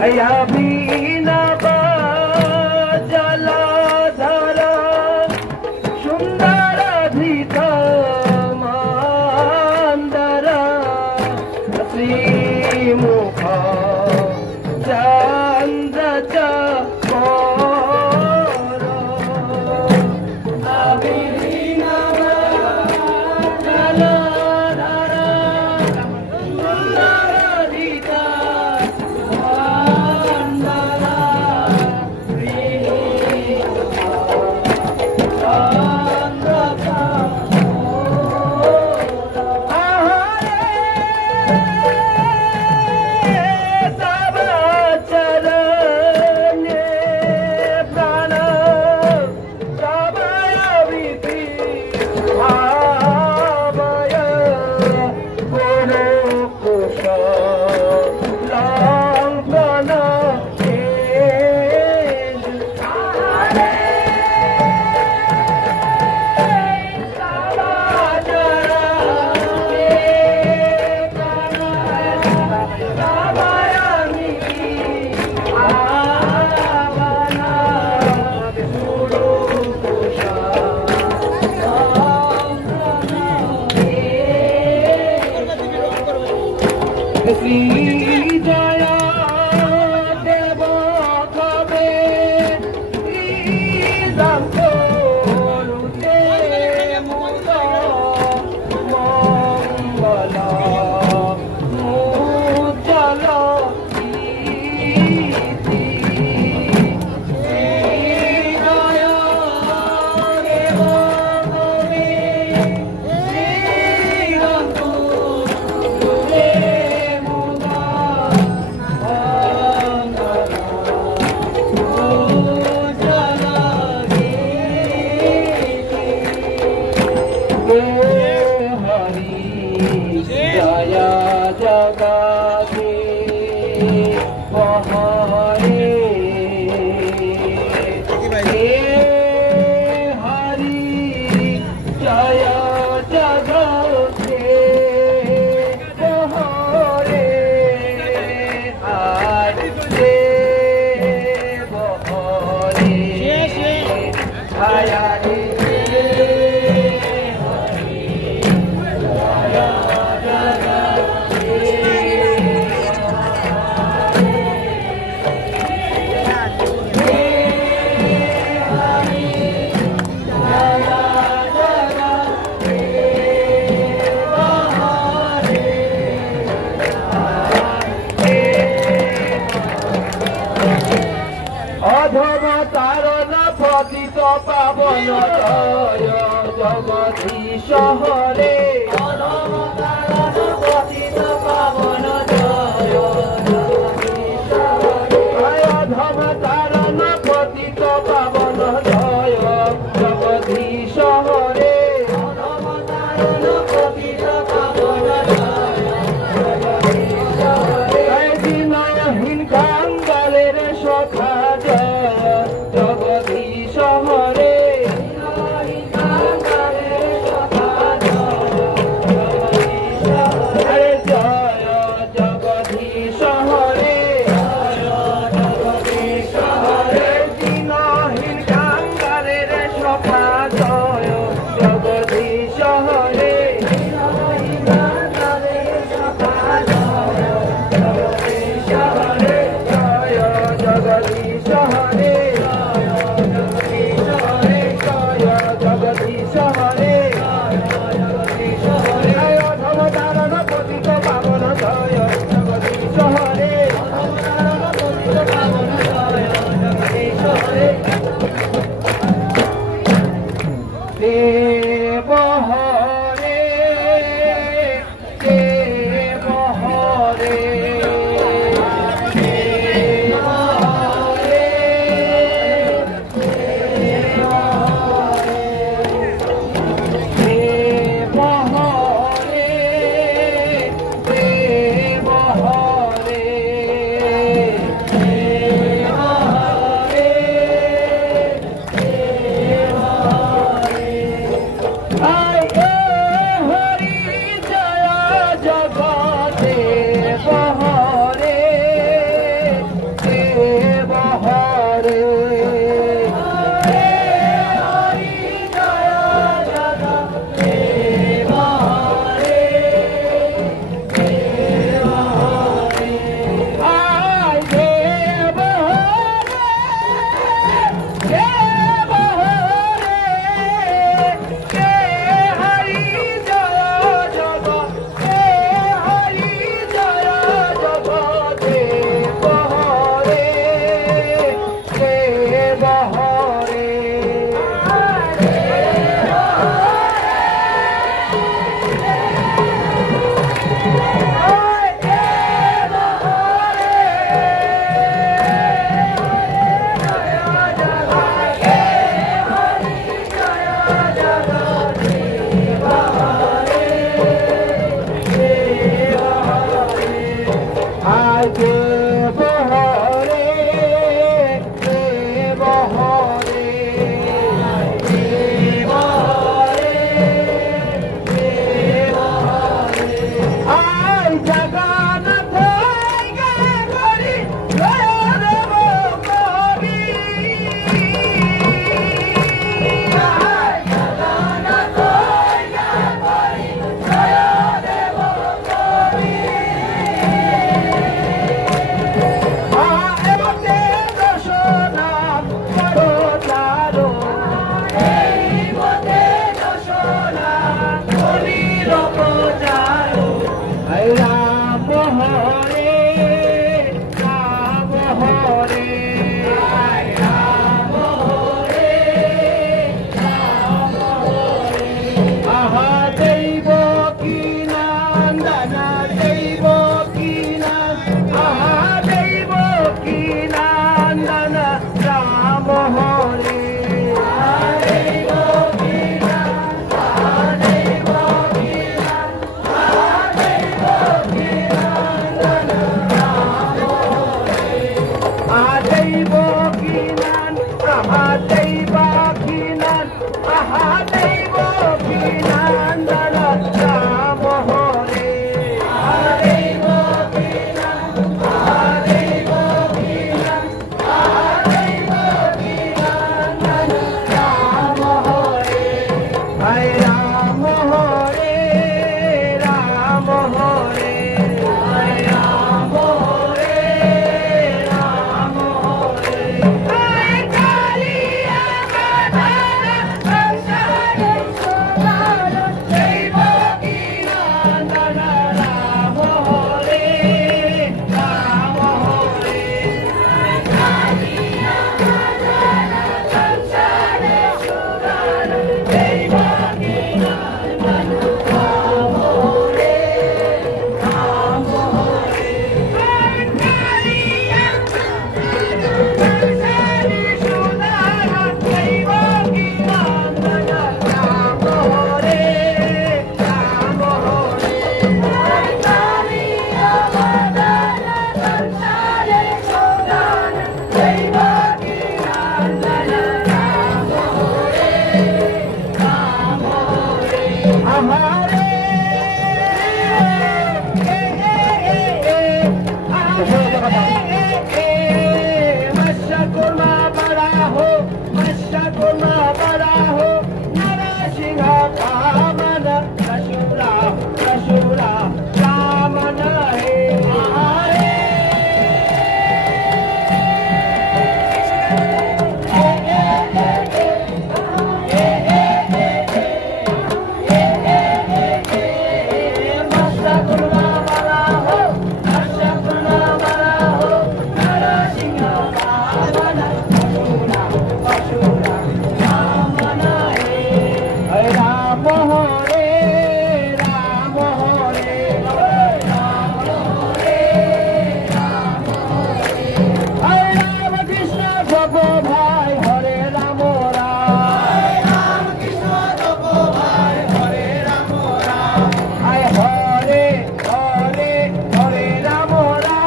अभिनव जलधर सुंदर धीत मंदर श्रीमुख चंद्र चकोर अभिनव जलधर सुंदर धीत श्री जय देव कवे श्रीरामते मुद मंगल मुचल जय जगते बहरे हरि जय जगते बहरे हरि बहरे अधम तारण पतित पावन जय जगदीश हरे अधम तारण पतित पावन जय जगदीश हरे अधम तारण पतित पावन जय जगदीश हरे अधम तारण पतित पावन जय जगदीश हरे दिनहीन कांगालेर सखा जगदीश हरे जगदीश हरे दिनहीन कांगालेर सखा जय जगदीश हरे जगदीश हरे जय Jagdish Adev Kinan, Adev Kinan, Adev Kinan, Ram Hore. Adev Kinan, Adev Kinan, Adev Kinan, Ram Hore. Hai Ram Hore, Ram Hore, Hai Ram Hore, Ram Hore. Hai Kaliya Madana, Samsara Sudana, Deva Kinandana, Ram Hore, Ram Hore. Hai Kaliya Madana, Samsara Sudana, Deva Kinandana, Ram Hore, Ram Hore. Hai Kaliya Madana, Samsara Sudana, Deva Kinandana, Ram Hore, Ram Hore. Hai Kaliya Madana, Samsara Sudana, Deva Kinandana, Ram Hore, Ram Hore. Hamare मस्सा कुर्मा बड़ा हो, मस्सा कुर्मा बड़ा हो, नरसिंह कामन रशुरा रशुरा कामन है। मस्सा कुर्मा बड़ा हो, मस्सा कुर्मा बड़ा हो, नरसिंह कामन रशुरा रशुरा कामन है। Hai Ram Hore, Ram Hore, Ram Hore, Ram Hore. Hai Ram Krishna Japo Bhai, Hare Ram Ram. Hai Ram Krishna Japo Bhai, Hare Ram Ram. Hai Hare Hare, Hare Ram Ram.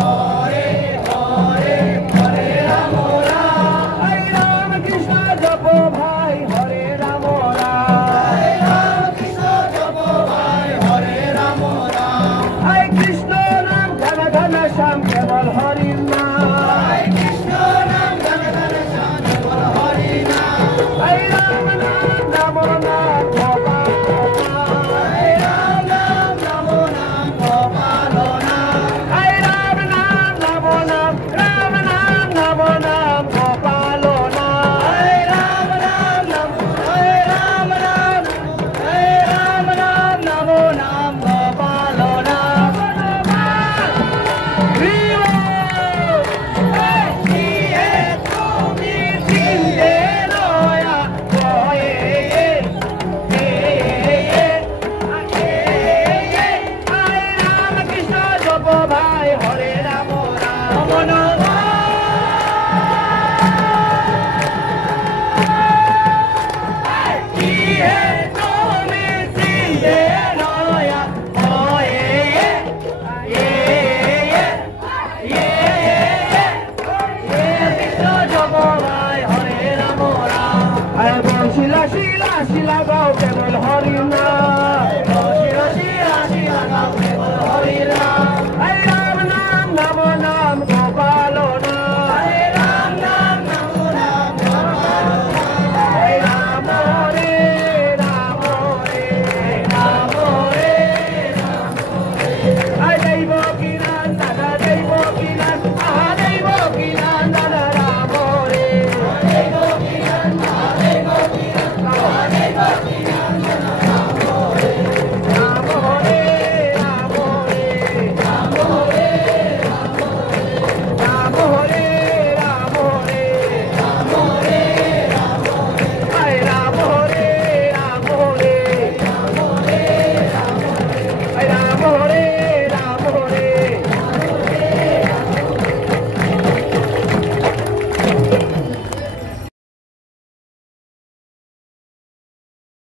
Hare Hare, Hare Ram Ram. Hai Ram Krishna Japo Bhai, Hare Ram Ram. Hai Ram Krishna Japo Bhai, Hare Ram Ram. Hai Krishna Ram Ghana Ghana Sham Keval Hari